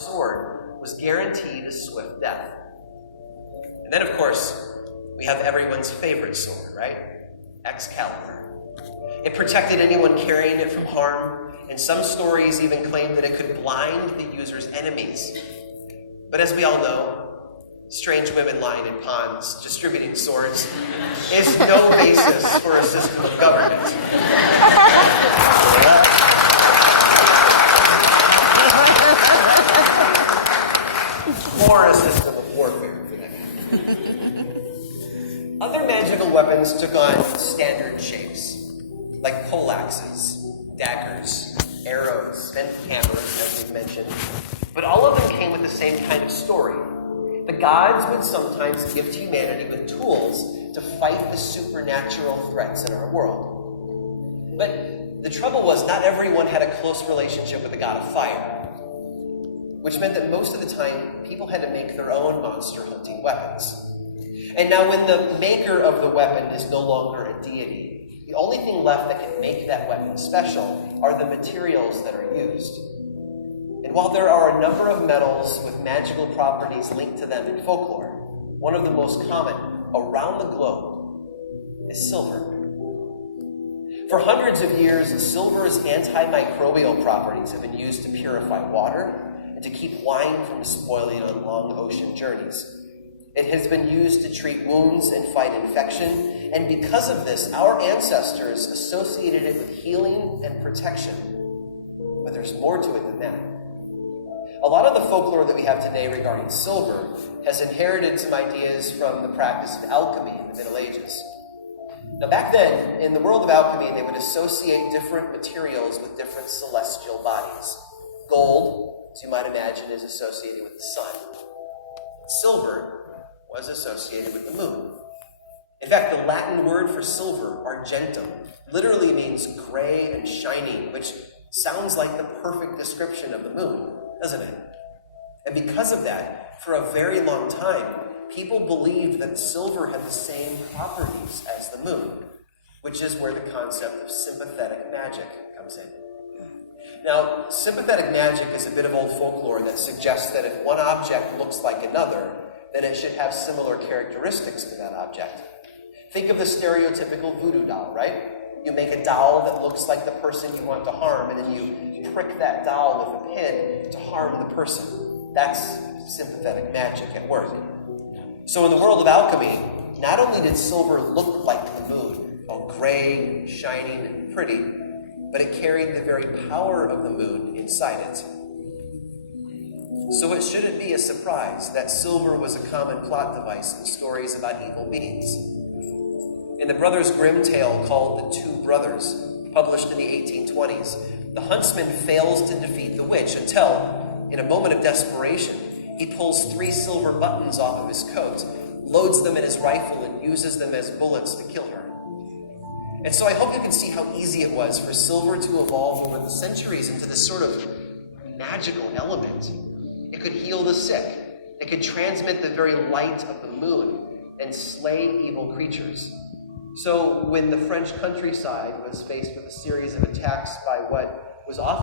sword was guaranteed a swift death. And then, of course, we have everyone's favorite sword, right? Excalibur. It protected anyone carrying it from harm, and some stories even claim that it could blind the user's enemies. But as we all know, strange women lying in ponds distributing swords is no basis for a system of government. Or a system of warfare, for that matter. Other magical weapons took on standard shapes, like poleaxes, daggers, arrows, and hammers, as we mentioned. But all of them came with the same kind of story. The gods would sometimes gift humanity with tools to fight the supernatural threats in our world. But the trouble was, not everyone had a close relationship with the god of fire, which meant that most of the time, people had to make their own monster hunting weapons. And now when the maker of the weapon is no longer a deity, the only thing left that can make that weapon special are the materials that are used. And while there are a number of metals with magical properties linked to them in folklore, one of the most common around the globe is silver. For hundreds of years, silver's antimicrobial properties have been used to purify water and to keep wine from spoiling on long ocean journeys. It has been used to treat wounds and fight infection, and because of this, our ancestors associated it with healing and protection. But there's more to it than that. A lot of the folklore that we have today regarding silver has inherited some ideas from the practice of alchemy in the Middle Ages. Now, back then, in the world of alchemy, they would associate different materials with different celestial bodies. Gold, as you might imagine, is associated with the sun. Silver was associated with the moon. In fact, the Latin word for silver, argentum, literally means gray and shining, which sounds like the perfect description of the moon, doesn't it? And because of that, for a very long time, people believed that silver had the same properties as the moon, which is where the concept of sympathetic magic comes in. Now, sympathetic magic is a bit of old folklore that suggests that if one object looks like another, then it should have similar characteristics to that object. Think of the stereotypical voodoo doll, right? You make a doll that looks like the person you want to harm, and then you prick that doll with a pin to harm the person. That's sympathetic magic at work. So in the world of alchemy, not only did silver look like the moon, all gray, shining, and pretty, but it carried the very power of the moon inside it. So it shouldn't be a surprise that silver was a common plot device in stories about evil beings. In the Brothers Grimm tale called The Two Brothers, published in the 1820s, the huntsman fails to defeat the witch until, in a moment of desperation, he pulls 3 silver buttons off of his coat, loads them in his rifle, and uses them as bullets to kill her. And so I hope you can see how easy it was for silver to evolve over the centuries into this sort of magical element. It could heal the sick. It could transmit the very light of the moon and slay evil creatures. So when the French countryside was faced with a series of attacks by what was often